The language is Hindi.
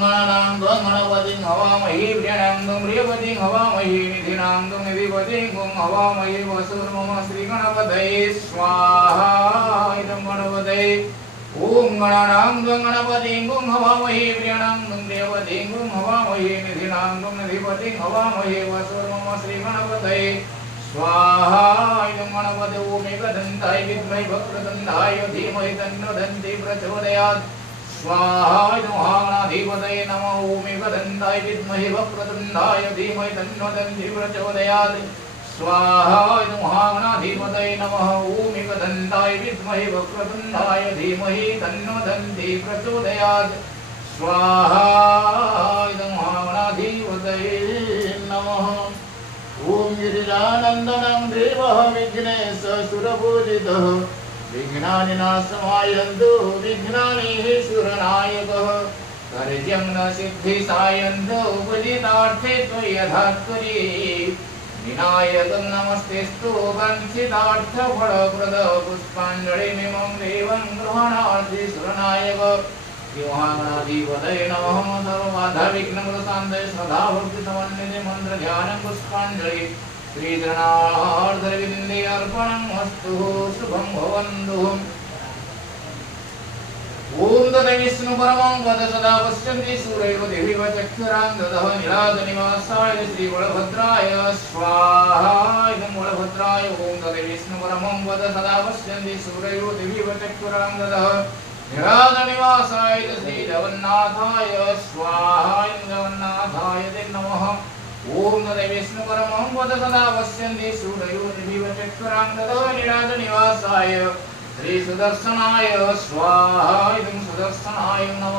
गणानां त्वं गणपतिं हवामहे प्रियणां त्वं प्रियपतिं हवामहे निधिनां त्वं निधिपतिं त्वं हवामहे वसुर्मम श्रीगणपतये स्वाहा इदं गणपतये ओम गणानां त्वं गणपतिं त्वं हवामहे प्रियणां त्वं प्रियपतिं त्वं हवामहे निधिनां त्वं निधिपतिं हवामहे वसुर्मम श्रीगणपतये स्वाहा इदं गणपतये ओम एकदन्ताय विद्महे वक्रतुण्डाय धीमहि तन्नो दन्ति प्रचोदयात् स्वाहा इदं महागणाधिपतये नमः ओम एकदन्ताय विद्महे वक्रतुण्डाय धीमहि तन्नो दन्ति प्रचोदयात् स्वाहा इदं महागणाधिपतये नमः ओम एकदन्ताय विद्महे वक्रतुण्डाय धीमहि तन्नो दन्ति प्रचोदयात् स्वाहा इदं महागणाधिपतये नमः ओम गिरिजानन्दनं देवः विघ्नेशसुरपूजितः विघ्नानिनाशमायन्तु विघ्नानीश्वरनायकः कार्यं न सिद्धिसायन्तु उपजितार्थे त्वय्यथात्वरी विनायकं नमस्तेस्तु वञ्चितार्थफलप्रद पुष्पाञ्जलिमिमं देवं गृह्णाति सुरनायक योहागणाधिपतये नमः सर्वबाधाविघ्नप्रशान्तये सदा भक्तिसमन्विते मन्त्रध्यानं पुष्पाञ्जलि श्रीचरणार्धविन्दे अर्पणमस्तु शुभं भवन्तु ओम तद्विष्णु परमं पद सदा पश्यन्ति सूरयो देवीव चक्षुरां ददः नीलाद्रिनिवासाय श्रीबलभद्राय स्वाहा इदं बलभद्राय ओम तद्विष्णु परमं पद सदा पश्यन्ति सूरयो देवीव चक्षुरां ददः नीलाद्रिनिवासाय श्रीजगन्नाथाय स्वाहा इदं जगन्नाथाय ते नमः ओम तद्विष्णु परमं पद सदा पश्यन्ति सूरयो देवीव चक्षुरां ददः नीलाद्रिनिवासाय श्री सुदर्शनाय स्वाहा इदं सुदर्शनाय नमः।